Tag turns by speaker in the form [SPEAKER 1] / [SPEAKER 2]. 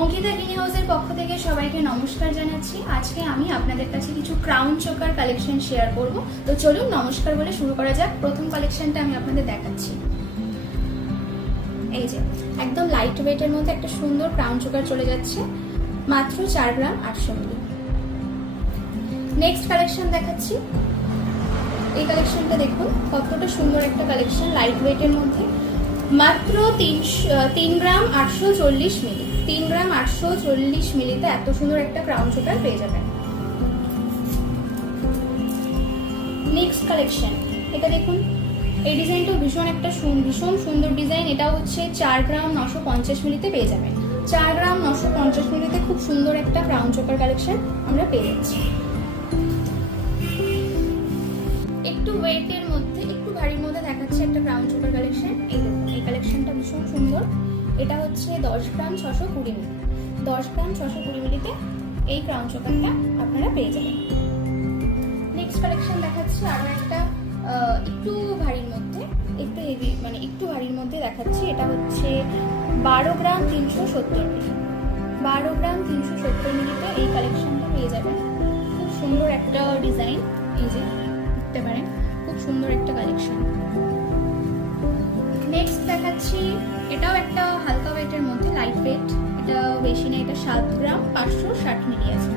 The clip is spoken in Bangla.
[SPEAKER 1] অঙ্কিতা গ্রিন হাউসের পক্ষ থেকে সবাইকে নমস্কার জানাচ্ছি। আজকে আমি আপনাদের কাছে কিছু ক্রাউন চোকার কালেকশন শেয়ার করব। তো চলুন নমস্কার বলে শুরু করা যাক। প্রথম কালেকশনটা আমি আপনাদের দেখাচ্ছি। এই যে, একদম লাইট ওয়েটের মধ্যে একটা সুন্দর ক্রাউন চোকার চলে যাচ্ছে। মাত্র চার গ্রাম আটশো মিলি। নেক্সট কালেকশন দেখাচ্ছি। এই কালেকশনটা দেখুন, কতটা সুন্দর একটা কালেকশন লাইট ওয়েটের মধ্যে। মাত্র তিনশো, তিন গ্রাম আটশো চল্লিশ মিলি, তিন গ্রাম আটশো চল্লিশ মিলিতে এত সুন্দর একটা ক্রাউন চোকার পেয়ে যাবেন। নেক্সট কালেকশন এটা দেখুন। এই ডিজাইনটা ভীষণ একটা ভীষণ সুন্দর ডিজাইন। এটা হচ্ছে চার গ্রাম নশো পঞ্চাশ মিলিতে পেয়ে যাবেন। চার গ্রাম নশো পঞ্চাশ মিলিতে খুব সুন্দর একটা ক্রাউন চোকার কালেকশন আমরা পেয়ে যাচ্ছি। একটু ওয়েটের মধ্যে, একটু ভারীর মধ্যে দেখাচ্ছে একটা ক্রাউন চোকার কালেকশন এই কালেকশনটা ভীষণ সুন্দর। এটা হচ্ছে দশ গ্রাম ছশো কুড়ি মিলি। দশ গ্রাম ছশো কুড়ি মিলিতে এই ক্রাউন চোকারটা আপনারা পেয়ে যাবেন। নেক্সট কালেকশন দেখাচ্ছি আরও একটা একটু ভারীর মধ্যে, একটু হেভি মানে একটু ভারীর মধ্যে দেখাচ্ছি। এটা হচ্ছে বারো গ্রাম তিনশো সত্তর মিলি। বারো গ্রাম তিনশো সত্তর মিলিতে এই কালেকশনটা পেয়ে যাবেন। খুব সুন্দর একটা ডিজাইন এই যে। দেখতে পারেন। খুব সুন্দর একটা কালেকশন নেক্সট দেখাচ্ছি, এটাও একটা হালকা ওয়েটের মধ্যে লাইট ওয়েট এটা বেশি না, এটা সাত গ্রাম, পাঁচশো ষাট মিলি আছে।